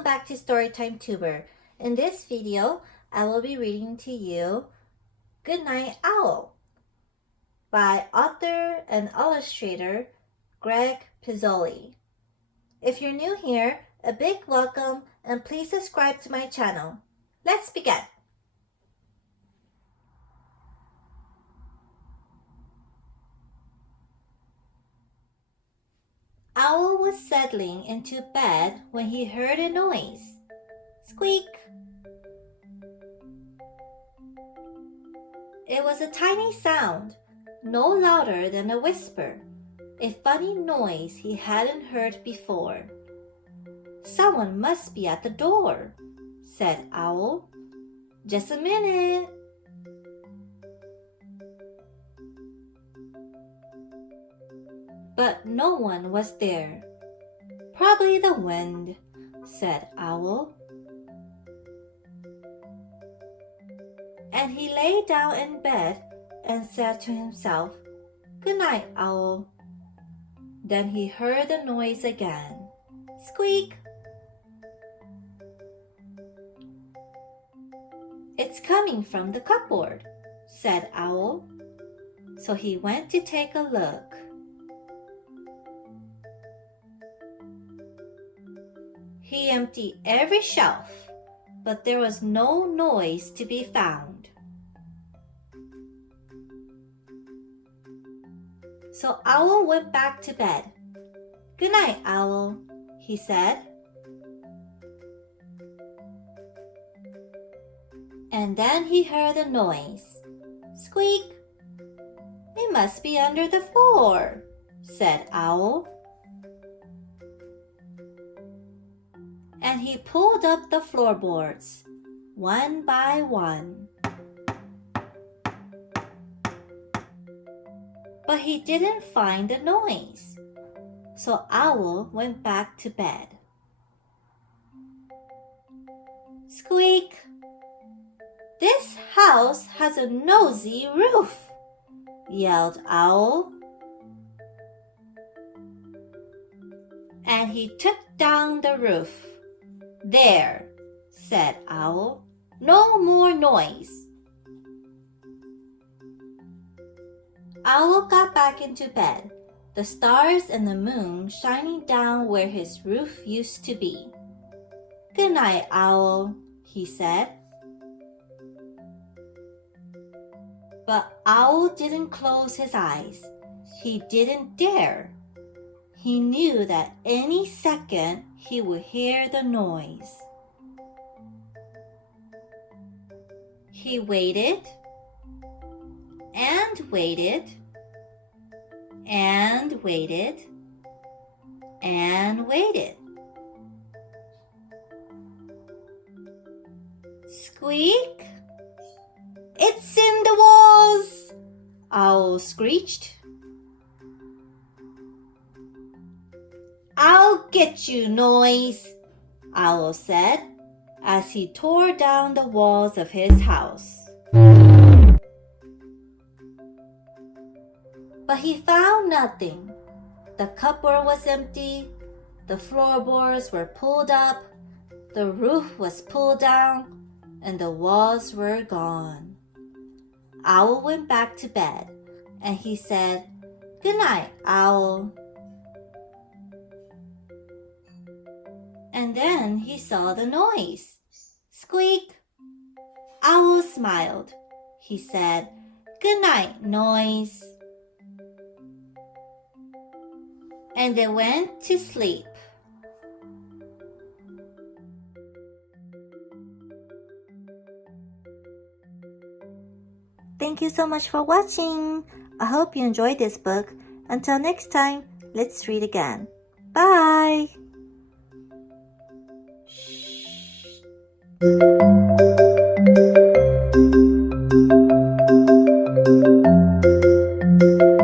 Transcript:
welcome back to Storytime Tuber. In this video, I will be reading to you Good Night Owl by author and illustrator Greg Pizzoli. If you're new here, a big welcome and please subscribe to my channel. Let's begin. Owl was settling into bed when he heard a noise. Squeak! It was a tiny sound, no louder than a whisper, a funny noise he hadn't heard before. Someone must be at the door, said Owl. Just a minute. But no one was there. Probably the wind, said Owl. And he lay down in bed and said to himself, "Good night, Owl." Then he heard the noise again. Squeak! "It's coming from the cupboard," said Owl. So he went to take a look. He emptied every shelf, but there was no noise to be found. So Owl went back to bed. "Good night, Owl," he said. And then he heard a noise. Squeak! "It must be under the floor," said Owl. And he pulled up the floorboards, one by one. But he didn't find the noise, so Owl went back to bed. Squeak! "This house has a nosy roof," yelled Owl. And he took down the roof. "There," said Owl. "No more noise." Owl got back into bed, the stars and the moon shining down where his roof used to be. "Good night, Owl," he said. But Owl didn't close his eyes. He didn't dare. He knew that any second he would hear the noise. He waited and waited and waited and waited. Squeak! "It's in the walls!" Owl screeched. "I'll get you, noise," Owl said as he tore down the walls of his house. But he found nothing. The cupboard was empty, the floorboards were pulled up, the roof was pulled down, and the walls were gone. Owl went back to bed, and he said, "Good night, Owl." And then he saw the noise. Squeak! Owl smiled. He said, "Good night, noise." And they went to sleep. Thank you so much for watching. I hope you enjoyed this book. Until next time, let's read again. Bye! Shh.